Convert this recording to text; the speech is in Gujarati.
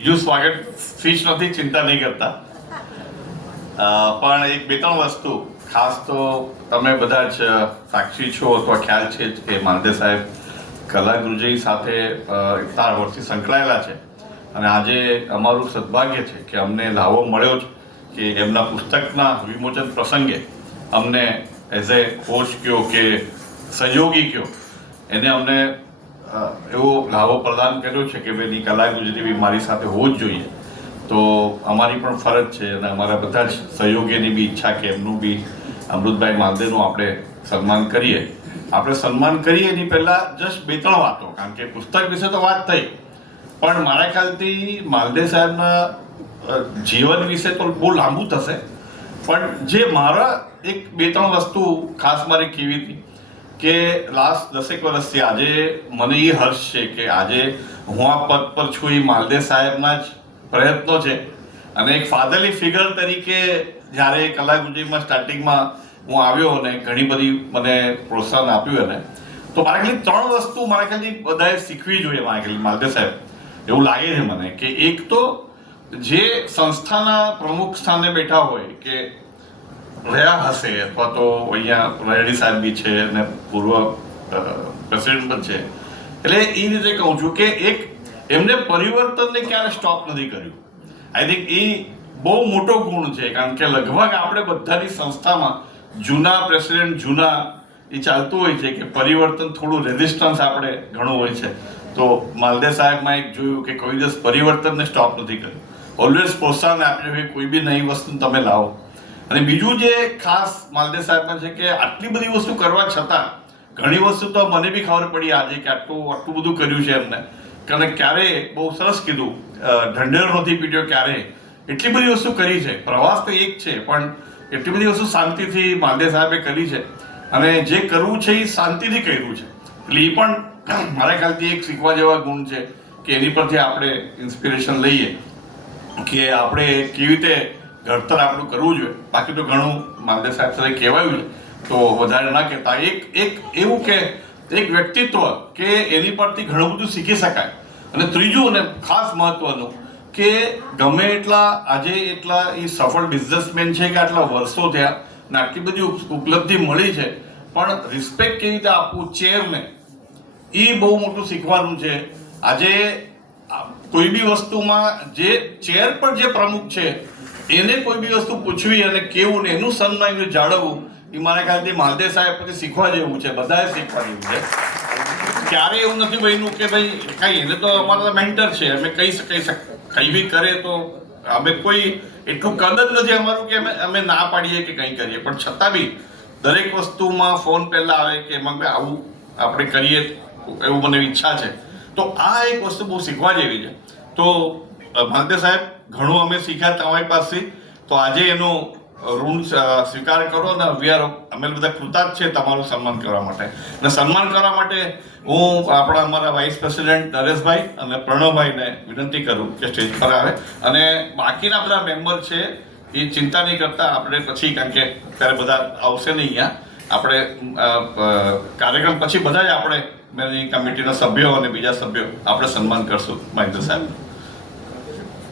બીજું સ્વાગત ફિશ નથી, ચિંતા નહીં કરતા. પણ એક બે ત્રણ વસ્તુ ખાસ તો તમે બધા જ સાક્ષી છો અથવા ખ્યાલ છે જ કે માલદેવ સાહેબ કલા ગુરુજી સાથે 4 વર્ષથી સંકળાયેલા છે અને આજે અમારું સદભાગ્ય છે કે અમને લાવો મળ્યો છે કે એમના પુસ્તકના વિમોચન પ્રસંગે અમને એઝ એ હોસ્ટ કયો કે સહયોગી કયો એને અમને એવો લાવો પ્રદાન કર્યો છે કે ભાઈ કલા ગુરુજી બી મારી સાથે હોવું જ જોઈએ. તો અમારી પણ ફરજ છે અને અમારા બધા જ સહયોગીની બી ઈચ્છા કે એમનું બી અમૃતભાઈ માલદેવનું આપણે સન્માન કરીએ. આપણે સન્માન કરીએ એની પહેલાં જસ્ટ 2-3 વાતો, કારણ કે પુસ્તક વિશે તો વાત થઈ પણ મારા ખ્યાલથી માલદેવ સાહેબના જીવન વિશે તો બહુ લાંબુ થશે, પણ જે મારા એક 2-3 વસ્તુ ખાસ મારે કહેવી હતી કે લાસ્ટ 10 વર્ષથી આજે મને એ હર્ષ છે કે આજે હું આ પદ પર છું એ માલદેવ સાહેબના જ પ્રયત્નો છે. અને એક ફાધરલી ફિગર તરીકે જ્યારે કલા ગુરુજીમાં સ્ટાર્ટિંગમાં હું આવ્યો અને ઘણી બધી મને પ્રોત્સાહન આપ્યું એને, તો મારા ખાલી 3 વસ્તુ મારા ખાલી બધાએ શીખવી જોઈએ મારા ખાલી માલદેવ સાહેબ, એવું લાગે છે મને કે એક તો જે સંસ્થાના પ્રમુખ સ્થાને બેઠા હોય કે રહ્યા હશે અથવા તો અહીંયા રેડ્ડી સાહેબ બી છે અને પૂર્વ પ્રેસિડેન્ટ પણ છે, એટલે એ રીતે કહું છું કે એક એમને પરિવર્તનને ક્યારે સ્ટોપ નથી કર્યું. આઈ થિંક એ બહુ મોટો ગુણ છે, કારણ કે લગભગ આપણે બધાની સંસ્થામાં જૂના પ્રેસિડેન્ટ જૂના એ ચાલતું હોય છે કે પરિવર્તન થોડું રેઝિસ્ટન્સ આપણે ઘણું હોય છે. તો માલદેવ સાહેબમાં એક જોયું કે કોઈ દિવસ પરિવર્તનને સ્ટોપ નથી કર્યું, ઓલવેઝ પ્રોત્સાહન આપ્યું કે કોઈ બી નવી વસ્તુ તમે લાવો. અને બીજું જે ખાસ માલદેવ સાહેબમાં છે કે આટલી બધી વસ્તુ કરવા છતાં ઘણી વસ્તુ તો મને બી ખબર પડી આજે કે આટલું બધું કર્યું છે એમને, કારણ ક્યારે બહુ સરસ કીધું ઢંઢેરો નથી પીટ્યો ક્યારે, એટલી બધી વસ્તુ કરી છે. પ્રવાસ તો એક છે પણ એટલી બધી વસ્તુ શાંતિથી માલદેવ સાહેબે કરી છે અને જે કરવું છે એ શાંતિથી કર્યું છે. એટલે એ પણ મારા ખ્યાલથી એક શીખવા જેવા ગુણ છે કે એની પરથી આપણે ઇન્સ્પિરેશન લઈએ કે આપણે કેવી રીતે ઘડતર આપણું કરવું જોઈએ. બાકી તો ઘણું માલદેવ સાહેબ સાથે કહેવાયું છે તો વધારે ના કહેતા. એક એવું કે એક વ્યક્તિત્વ કે એની પરથી ઘણું બધું શીખી શકાય. અને ત્રીજું અને ખાસ મહત્વનું કે ગમે એટલા આજે એટલા એ સફળ બિઝનેસમેન છે કે આટલા વર્ષો થયા અને આટલી બધી ઉપલબ્ધિ મળી છે, પણ રિસ્પેક્ટ કેવી રીતે આપવું ચેરને એ બહુ મોટું શીખવાનું છે. આજે કોઈ બી વસ્તુમાં જે ચેર પર જે પ્રમુખ છે એને કોઈ બી વસ્તુ પૂછવી અને કેવું ને એનું સન્માન જાળવવું એ મારા ખ્યાલથી માલદેવ સાહેબ પછી શીખવા જેવું છે, બધાએ શીખવા જેવું છે. ક્યારે એવું નથી બન્યું કે ભાઈ કઈ એને તો અમારા મેન્ટર છે, અમે કઈ બી કરે તો અમે કોઈ એટલું કદ જ નથી અમારું કે અમે ના પાડીએ કે કંઈ કરીએ, પણ છતાં બી દરેક વસ્તુમાં ફોન પહેલા આવે કે એમાં આવું આપણે કરીએ એવું મને ઈચ્છા છે. તો આ એક વસ્તુ બહુ શીખવા જેવી છે. તો માલદેવ સાહેબ ઘણું અમે શીખ્યા તમારી પાસેથી, તો આજે એનો ઋણ સ્વીકાર કરો અને અમે બધા કૃતજ્ઞ છે તમારું સન્માન કરવા માટે. અને સન્માન કરવા માટે હું અમારા વાઇસ પ્રેસિડેન્ટ નરેશભાઈ અને પ્રણવભાઈને વિનંતી કરું કે સ્ટેજ પર આવે અને બાકીના બધા મેમ્બર છે એ ચિંતા નહીં કરતા, આપણે પછી કારણ કે ત્યારે બધા આવશે નહીં અહીંયા, આપણે કાર્યક્રમ પછી બધા જ આપણે કમિટીના સભ્યો અને બીજા સભ્યો આપણે સન્માન કરશું માલદેવ સાહેબ.